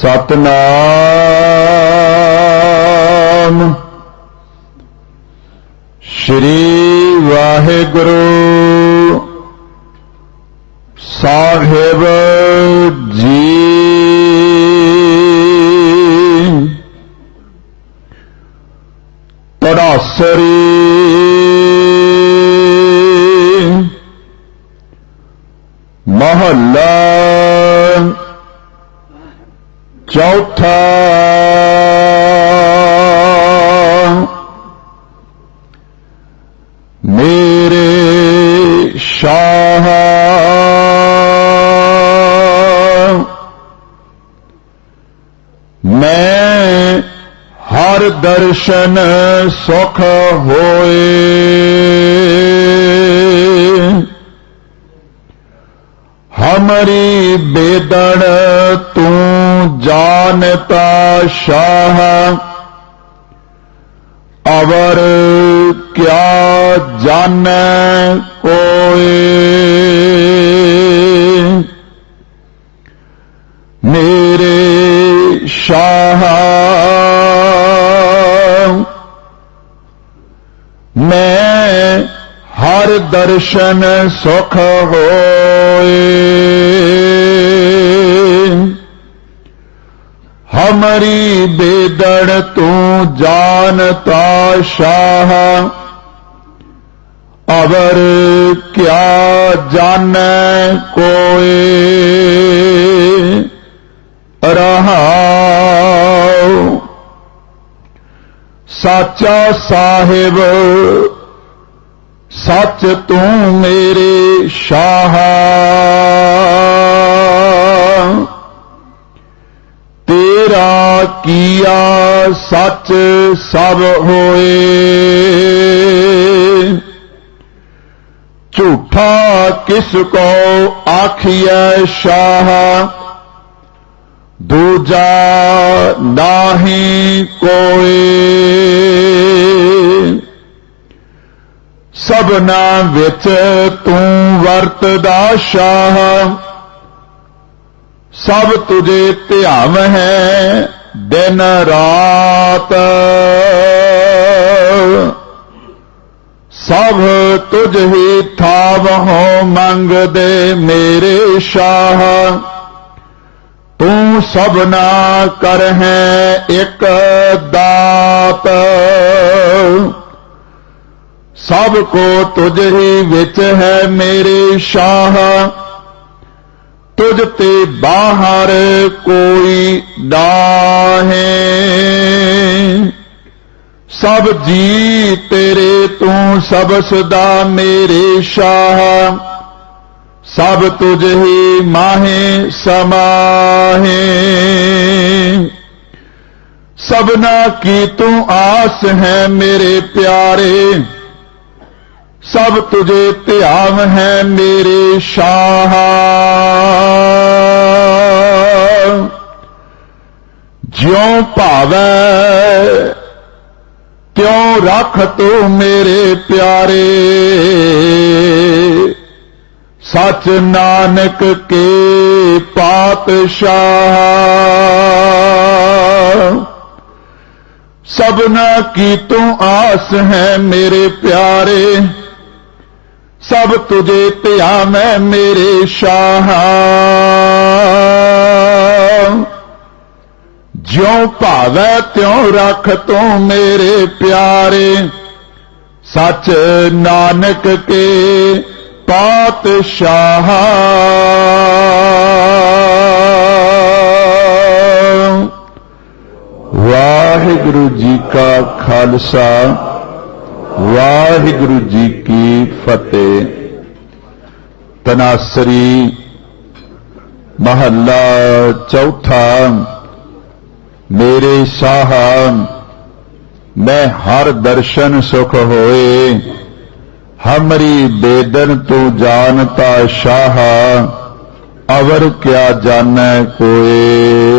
ਸਤਨਾਮ। ਸ਼੍ਰੀ ਵਾਹਿਗੁਰੂ ਸਾਹਿਬ ਜੀ। ਤੜਾਸਰੀ। ਮਹੱਲਾ ਚੌਥਾ ਮੇਰੇ ਸ਼ਾਹ ਮੈਂ ਹਰ ਦਰਸ਼ਨ ਸੁਖ ਹੋਏ। ਹਮਰੀ ਬੇਦਣ ਤੂੰ ਜਾਣਤਾ ਸ਼ਾਹ ਅਵਰ ਕਿਆ ਜਾਣੈ ਕੋਏ ਮੇਰੇ ਸ਼ਾਹ ਹਰ ਦਰਸ਼ਨ ਸੁਖ ਹੋਏ ਹਮਰੀ ਬੇਦੜ ਤੂੰ ਜਾਣਤਾ ਸ਼ਾਹ ਅਵਰ ਕਿਆ ਜਾਣੈ ਕੋਏ ਰਹਾਉ ਸਾਚਾ ਸਾਹਿਬ ਸੱਚ ਤੂੰ ਮੇਰੇ ਸ਼ਾਹ। ਤੇਰਾ ਕੀਆ ਸੱਚ ਸਭ ਹੋਏ। ਝੂਠਾ ਕਿਸ ਕੋ ਆਖੀਐ ਸ਼ਾਹ। ਦੂਜਾ ਨਾਹੀ ਕੋਏ। ਸਭਨਾ ਵਿੱਚ ਤੂੰ ਵਰਤਦਾ ਸ਼ਾਹ। ਸਭ ਤੁਝੇ ਧਿਆਵ ਹੈ ਦਿਨ ਰਾਤ। ਸਭ ਤੁਝ ਹੀ ਥਾਵਹੁ ਮੰਗਦੇ ਮੇਰੇ ਸ਼ਾਹ। ਤੂੰ ਸਭਨਾ ਕਰ ਹੈ ਇੱਕ ਦਾਤ। ਸਭ ਕੋ ਤੁਝ ਹੀ ਵਿੱਚ ਹੈ ਮੇਰੇ ਸ਼ਾਹ। ਤੁਝ ਤੇ ਬਾਹਰ ਕੋਈ ਨਾਹੀ ਸਭ ਜੀ ਤੇਰੇ ਤੂੰ ਸਭ ਸਦਾ ਮੇਰੇ ਸ਼ਾਹ। ਸਭ ਤੁਝ ਹੀ ਮਾਹੇ ਸਮਾਹੇ। ਸਭਨਾ ਕੀ ਤੂੰ ਆਸ ਹੈ ਮੇਰੇ ਪਿਆਰੇ। ਸਭ ਤੁਝੇ ਧਿਆਨ ਹੈ ਮੇਰੇ ਸ਼ਾਹ। ਜਿਉ ਭਾਵੈ, ਤਿਉ ਰੱਖ ਤੂੰ ਮੇਰੇ ਪਿਆਰੇ। ਸਚ ਨਾਨਕ ਕੇ ਪਾਤਸ਼ਾਹ। ਸਭਨਾ ਕੀ ਤੂੰ ਆਸ ਹੈ ਮੇਰੇ ਪਿਆਰੇ। ਸਭ ਤੁਝੇ ਪਿਆ ਮੈਂ ਮੇਰੇ ਸ਼ਾਹ। ਜਿਉ ਭਾਵੈ ਤਿਉ ਰੱਖ ਤੂੰ ਮੇਰੇ ਪਿਆਰੇ। ਸੱਚ ਨਾਨਕ ਕੇ ਪਾਤਸ਼ਾਹ। ਵਾਹਿਗੁਰੂ ਜੀ ਕਾ ਖਾਲਸਾ। ਵਾਹਿਗੁਰੂ ਜੀ ਕੀ ਫਤਿਹ। ਤਨਾਸਰੀ ਮਹੱਲਾ ਚੌਥਾ। ਮੇਰੇ ਸਾਹ, ਮੈਂ ਹਰ ਦਰਸ਼ਨ ਸੁਖ ਹੋਏ। ਹਮਰੀ ਬੇਦਨ ਤੂੰ ਜਾਣਤਾ ਸ਼ਾਹ, ਅਵਰ ਕਿਆ ਜਾਣੈ ਕੋਏ।